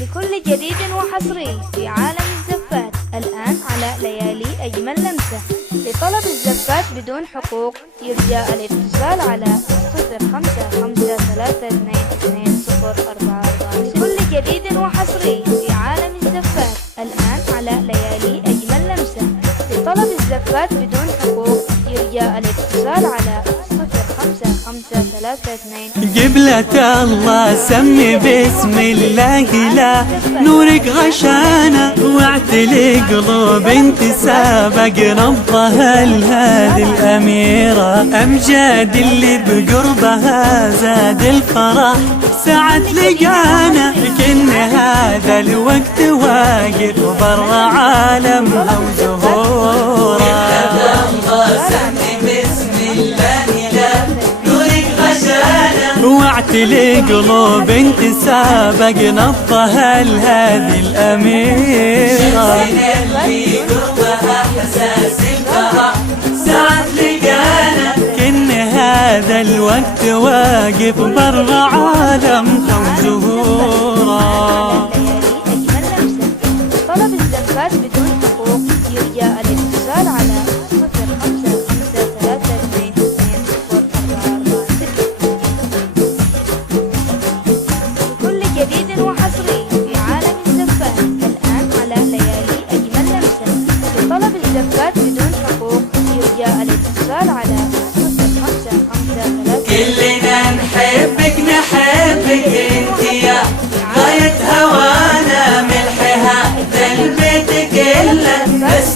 لكل جديد وحصري في عالم الزفات الآن على ليالي أجمل لمسة. لطلب الزفات بدون حقوق يرجى الاتصال على 0553222044. لكل جديد وحصري في عالم الزفات الآن على ليالي أجمل لمسة. لطلب الزفات بدون حقوق يرجى الاتصال على 055322. قبلة الله سمي بسم الله، لا نورك غشانا واعتلي قلوب انت سابق نبضها لهذه الأميرة. أمجاد اللي بقربها زاد الفرح ساعة لقانا، لكن هذا الوقت واقف برا عالمها وزهورها. واعتلي قلوب انت سابق نبضها لهذه الأميرة. اللي قربها حساس الفرح ساعة لقانا، كن هذا الوقت واقف برا عالمها وزهورها. طلب الزفات بدون حقوق يرجى الاتصال على 0553222044. لكل جديد وحصري في عالم الزفات الآن على ليالي أجمل لمسة. لطلب الزفات بدون حقوق يرجى الاتصال على 0553. كلنا نحبك نحبك انت يا غاية هوانا، ملحها ذا البيت كله بس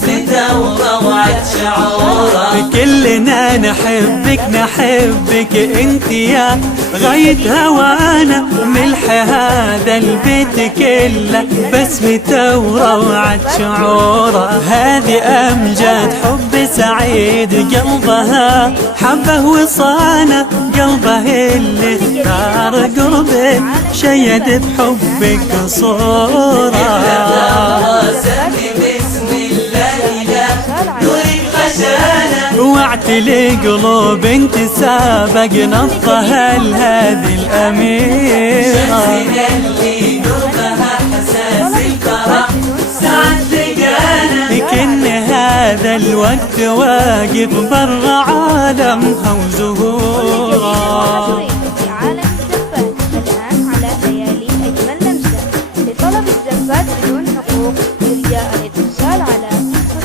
روعة شعورها. كلنا نحبك نحبك انت يا غاية هوانا، ملح هذا البيت كله بسمته وروعة شعوره. هذه أمجاد حب سعيد قلبها حبه وصانه، قلبه اللي اختار قربك شيد بحبك قصوره. واعتلي قلوب انت سابق نبضها لهذه الأميرة. اللي قربها حساس الفرح ساعة لقانا، لكن هذا الوقت واقف برا عالمها وزهورها. في عالم الزفات الآن على ليالي أجمل لمسة. لطلب الزفات بدون حقوق يرجى الاتصال على 0553222044.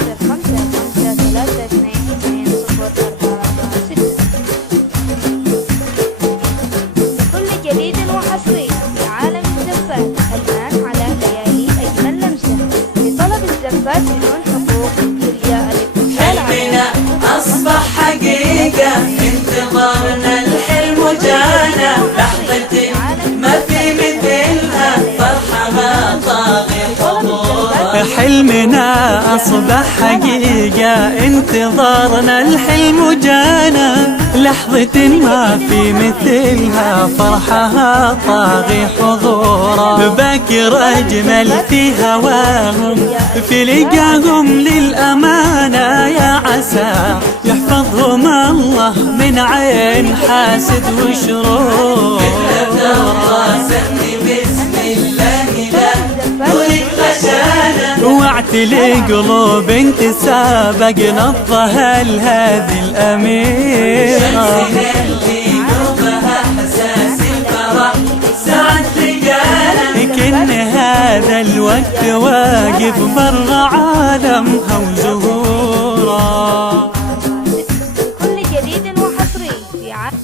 لكل جديد وحصري في عالم الزفات الآن على ليالي أجمل لمسة. لطلب الزفات بدون حقوق يرجى الاتصال على حلمنا أصبح حقيقة، انتظارنا الحلم وجانا، لحظة ما في مثلها فرحها طاغي حضورها. حلمنا أصبح حقيقة، انتظارنا الحلم جانا، لحظة ما في مثلها فرحها طاغي حضورها. باكر أجمل في هواهم في لقاهم للأمانة، يا عسى يحفظهم الله من عين حاسد وشرور. واعتلي قلوب انت سابق نبضها لهذه الأميرة. اللي قربها حساس الفرح ساعة لقانا، كن هذا الوقت واقف برا عالمها وزهورها. لكل جديد وحصري في عالم